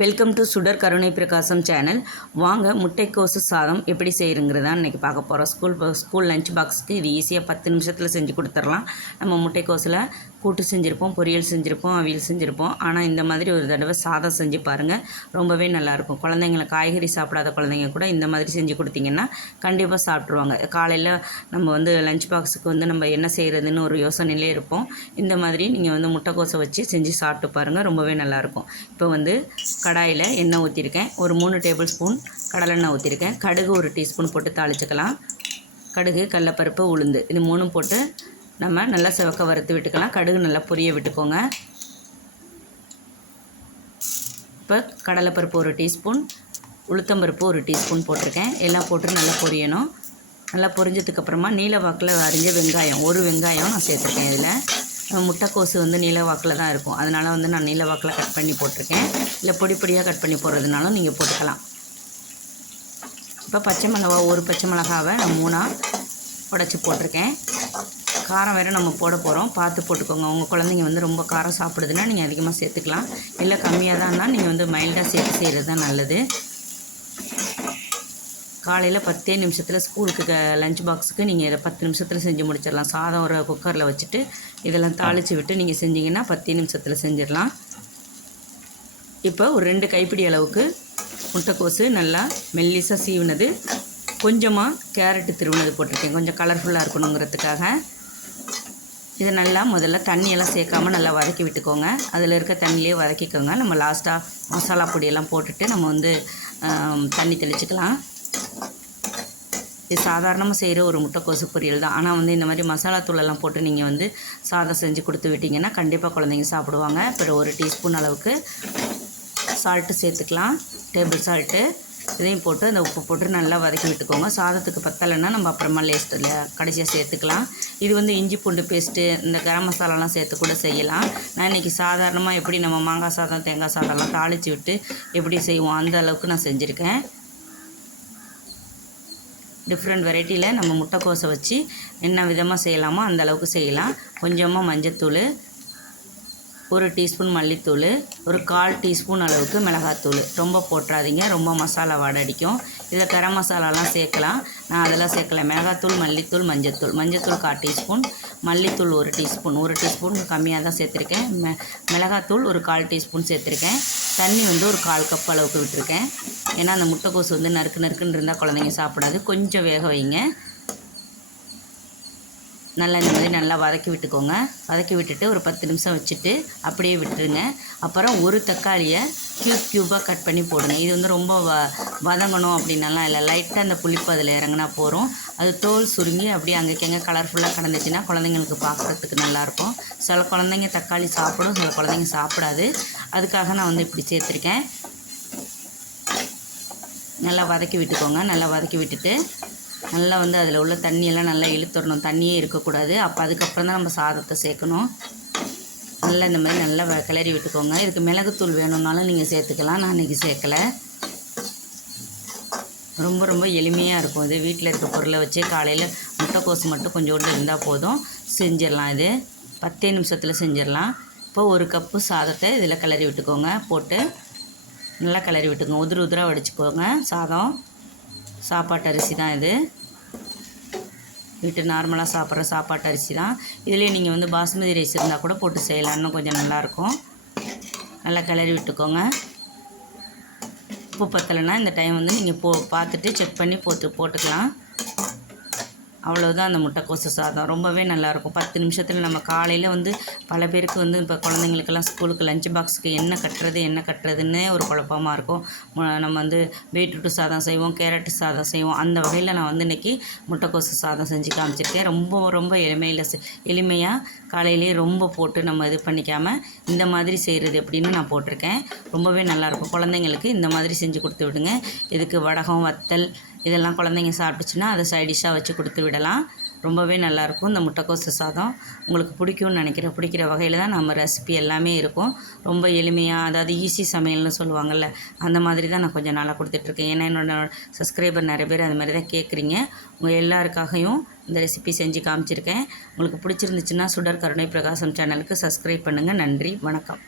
Welcome to சுடர் கருணை பிரகாசம் சேனல். வாங்க முட்டைக்கோசு சாதம் எப்படி செய்யுங்கிறதான் இன்றைக்கி பார்க்க போகிறோம். ஸ்கூல் லஞ்ச் பாக்ஸுக்கு இது ஈஸியாக 10 நிமிஷத்தில் செஞ்சு கொடுத்துடலாம். நம்ம முட்டைக்கோசில் கூட்டு செஞ்சுருப்போம், பொரியல் செஞ்சுருப்போம், அவியல் செஞ்சுருப்போம். ஆனால் இந்த மாதிரி ஒரு தடவை சாதம் செஞ்சு பாருங்கள், ரொம்பவே நல்லாயிருக்கும். குழந்தைங்களை காய்கறி சாப்பிடாத குழந்தைங்க கூட இந்த மாதிரி செஞ்சு கொடுத்தீங்கன்னா கண்டிப்பாக சாப்பிட்ருவாங்க. காலையில் நம்ம லஞ்ச் பாக்ஸுக்கு நம்ம என்ன செய்கிறதுன்னு ஒரு யோசனையிலே இருப்போம். இந்த மாதிரி நீங்கள் முட்டைக்கோசை வச்சு செஞ்சு சாப்பிட்டு பாருங்கள், ரொம்பவே நல்லாயிருக்கும். இப்போ கடாயில் எண்ணெய் ஊற்றிருக்கேன். ஒரு 3 டேபிள் ஸ்பூன் கடலெண்ணெய் ஊற்றிருக்கேன். கடுகு 1 டீஸ்பூன் போட்டு தாளிச்சுக்கலாம். கடுகு, கடலப்பருப்பு, உளுந்து இது 3 போட்டு நம்ம நல்லா சிவக்க வறுத்து விட்டுக்கலாம். கடுகு நல்லா பொரிய விட்டுக்கோங்க. இப்போ கடலைப்பருப்பு 1 டீஸ்பூன், உளுத்தம்பருப்பு 1 டீஸ்பூன் போட்டிருக்கேன். எல்லாம் போட்டு நல்லா பொரியணும். நல்லா பொரிஞ்சதுக்கப்புறமா நீல வாக்கில் அரிஞ்ச வெங்காயம், 1 வெங்காயம் நான் சேர்த்துருக்கேன். இதில் முட்டைக்கோசு நீல வாக்கில் தான் இருக்கும், அதனால் நான் நீல வாக்கில் கட் பண்ணி போட்டிருக்கேன். இல்லை பொடி பொடியாக கட் பண்ணி போடுறதுனாலும் நீங்கள் போட்டுக்கலாம். இப்போ பச்சை மிளகா, 1 பச்சை மிளகாவை நான் 3ஆக உடச்சி போட்டிருக்கேன். காரம் வேறு நம்ம போட போகிறோம், பார்த்து போட்டுக்கோங்க. உங்கள் குழந்தைங்க ரொம்ப காரம் சாப்பிடுதுன்னா நீங்கள் அதிகமாக சேர்த்துக்கலாம். இல்லை கம்மியாக தான்னா நீங்கள் மைல்டாக சேர்த்து செய்கிறது தான் நல்லது. காலையில் 10 நிமிஷத்தில் ஸ்கூலுக்கு லஞ்ச் பாக்ஸுக்கு நீங்கள் இதை 10 நிமிஷத்தில் செஞ்சு முடிச்சிடலாம். சாதம் ஒரு குக்கரில் வச்சுட்டு இதெல்லாம் தாளித்து விட்டு நீங்கள் செஞ்சிங்கன்னா 10 நிமிஷத்தில் செஞ்சிடலாம். இப்போ ஒரு 2 கைப்பிடி அளவுக்கு முட்டைக்கோசு நல்லா மெல்லிசாக சீவுனது, கொஞ்சமாக கேரட்டு திருவுனது போட்டிருக்கேன், கொஞ்சம் கலர்ஃபுல்லாக இருக்கணுங்கிறதுக்காக. இதை நல்லா முதல்ல தண்ணியெல்லாம் சேர்க்காமல் நல்லா வதக்கி விட்டுக்கோங்க. அதில் இருக்க தண்ணியிலே வதக்கிக்கோங்க. நம்ம லாஸ்ட்டாக மசாலா பொடியெல்லாம் போட்டுட்டு நம்ம தண்ணி தெளிச்சுக்கலாம். இது சாதாரணமாக செய்கிற ஒரு முட்டைக்கோசு பொரியல் தான். ஆனால் இந்த மாதிரி மசாலா தூளெல்லாம் போட்டு நீங்கள் சாதம் செஞ்சு கொடுத்து விட்டிங்கன்னா கண்டிப்பாக குழந்தைங்க சாப்பிடுவாங்க. அப்புறம் 1 டீஸ்பூன் அளவுக்கு சால்ட்டு சேர்த்துக்கலாம், டேபிள் சால்ட்டு. இதையும் போட்டு அந்த உப்பு போட்டு நல்லா வதக்கி விட்டுக்கோங்க. சாதத்துக்கு பத்தலைன்னா நம்ம அப்புறமா லேஸ்ட்டில் கடைசியாக சேர்த்துக்கலாம். இது இஞ்சி பூண்டு பேஸ்ட்டு, இந்த கரம் மசாலாலாம் சேர்த்து கூட செய்யலாம். நான் இன்றைக்கி சாதாரணமாக எப்படி நம்ம மாங்காய் சாதம், தேங்காய் சாதம்லாம் தாளித்து விட்டு எப்படி செய்வோம் அந்த அளவுக்கு நான் செஞ்சுருக்கேன். டிஃப்ரெண்ட் வெரைட்டியில் நம்ம முட்டைக்கோசை வச்சு என்ன விதமாக செய்யலாமோ அந்த அளவுக்கு செய்யலாம். கொஞ்சமாக மஞ்சத்தூள், 1 டீஸ்பூன் மல்லித்தூள், ஒரு 1/4 டீஸ்பூன் அளவுக்கு மிளகாத்தூள். ரொம்ப போட்டுறாதீங்க, ரொம்ப மசாலா வாடை அடிக்கும். இதில் கரம் மசாலாலாம் சேர்க்கலாம், நான் அதெல்லாம் சேர்க்கல. மிளகாத்தூள், மல்லித்தூள், மஞ்சத்தூள் 1/4 டீஸ்பூன், மல்லித்தூள் 1 டீஸ்பூன், 1 டீஸ்பூன் கம்மியாக தான் சேர்த்துருக்கேன். மிளகாத்தூள் ஒரு 1/4 டீஸ்பூன் சேர்த்துருக்கேன். தண்ணி ஒரு 1/4 கப் அளவுக்கு விட்டுருக்கேன். ஏன்னா அந்த முட்டைக்கோசு நறுக்கு நறுக்குன்னு இருந்தால் குழந்தைங்க சாப்பிடாது. கொஞ்சம் வேக வைங்க. நல்லா இந்த மாதிரி நல்லா வதக்கி விட்டுக்கோங்க. வதக்கி விட்டுட்டு ஒரு 10 நிமிஷம் வச்சுட்டு அப்படியே விட்டுருங்க. அப்புறம் ஒரு தக்காளியை க்யூபாக கட் பண்ணி போடுங்க. இது ரொம்ப வதங்கணும் அப்படின்னாலாம் இல்லை, லைட்டாக அந்த புளிப்பு அதில் இறங்கினா போகிறோம். அது தோல் சுருங்கி அப்படியே அங்கேங்க கலர்ஃபுல்லாக கிடந்துச்சுன்னா குழந்தைங்களுக்கு பார்க்குறதுக்கு நல்லாயிருக்கும். சில குழந்தைங்க தக்காளி சாப்பிடும், சில குழந்தைங்க சாப்பிடாது. அதுக்காக நான் இப்படி சேர்த்துருக்கேன். நல்லா வதக்கி விட்டுக்கோங்க. நல்லா வதக்கி விட்டுட்டு நல்லா அதில் உள்ள தண்ணியெல்லாம் நல்லா இழுத்துடணும், தண்ணியே இருக்கக்கூடாது. அப்போ அதுக்கப்புறம் தான் நம்ம சாதத்தை சேர்க்கணும். நல்லா இந்த மாதிரி நல்லா கிளறி விட்டுக்கோங்க. இதுக்கு மிளகுத்தூள் வேணும்னாலும் நீங்கள் சேர்த்துக்கலாம், நான் இன்றைக்கி சேர்க்கலை. ரொம்ப ரொம்ப எளிமையாக இருக்கும். இது வீட்டில் இருக்க பொருளை வச்சு காலையில் முட்டைக்கோசு மட்டும் கொஞ்சோண்டு இருந்தால் போதும், செஞ்சிடலாம். இது 10 நிமிஷத்தில் செஞ்சிடலாம். இப்போ 1 கப்பு சாதத்தை இதில் கிளறி விட்டுக்கோங்க. போட்டு நல்லா கிளறி விட்டுக்கோங்க. உதிராக வடிச்சுக்கோங்க. சாதம் சாப்பாட்டு அரிசி தான் இது, வீட்டு நார்மலாக சாப்பிட்ற சாப்பாட்டு அரிசி தான். இதிலே நீங்கள் பாஸ்மதி ரைஸ் இருந்தால் கூட போட்டு செய்யலாம், இன்னும் கொஞ்சம் நல்லாயிருக்கும். நல்லா கிளறி விட்டுக்கோங்க. உப்பு பத்தலைன்னா இந்த டைம் நீங்கள் பார்த்துட்டு செக் பண்ணி போட்டுக்கலாம். அவ்வளோதான் அந்த முட்டைக்கோசு சாதம். ரொம்பவே நல்லாயிருக்கும். 10 நிமிஷத்தில் நம்ம காலையில் பல பேருக்கு இப்போ குழந்தைங்களுக்கெல்லாம் ஸ்கூலுக்கு லஞ்ச் பாக்ஸுக்கு என்ன கட்டுறதுன்னே ஒரு குழப்பமாக இருக்கும். நம்ம பீட்ரூட்டு சாதம் செய்வோம், கேரட்டு சாதம் செய்வோம். அந்த வகையில் நான் இன்றைக்கி முட்டைக்கோசு சாதம் செஞ்சு காமிச்சிருக்கேன். ரொம்ப ரொம்ப எளிமையாக காலையிலேயே ரொம்ப போட்டு நம்ம இது பண்ணிக்காமல் இந்த மாதிரி செய்கிறது எப்படின்னு நான் போட்டிருக்கேன். ரொம்பவே நல்லாயிருக்கும். குழந்தைங்களுக்கு இந்த மாதிரி செஞ்சு கொடுத்து விடுங்க. இதுக்கு வடகம், வத்தல் இதெல்லாம் குழந்தைங்க சாப்பிட்டுச்சுன்னா அதை சைடிஷ்ஷாக வச்சு கொடுத்து விடலாம். ரொம்பவே நல்லாயிருக்கும். இந்த முட்டைக்கோசு சாதம் உங்களுக்கு பிடிக்கும்னு நினைக்கிறேன். பிடிக்கிற வகையில் தான் நம்ம ரெசிபி எல்லாமே இருக்கும். ரொம்ப எளிமையாக, அதாவது ஈஸி சமையல்னு சொல்லுவாங்கள்ல, அந்த மாதிரி தான் நான் கொஞ்சம் நாளாக கொடுத்துட்ருக்கேன். ஏன்னா என்னோடய சப்ஸ்கிரைபர் நிறைய பேர் அது மாதிரி தான் கேட்குறீங்க. உங்கள் எல்லாருக்காகவும் இந்த ரெசிபி செஞ்சு காமிச்சிருக்கேன். உங்களுக்கு பிடிச்சிருந்துச்சுன்னா சுடர் கருணை பிரகாசம் சேனலுக்கு சப்ஸ்கிரைப் பண்ணுங்கள். நன்றி, வணக்கம்.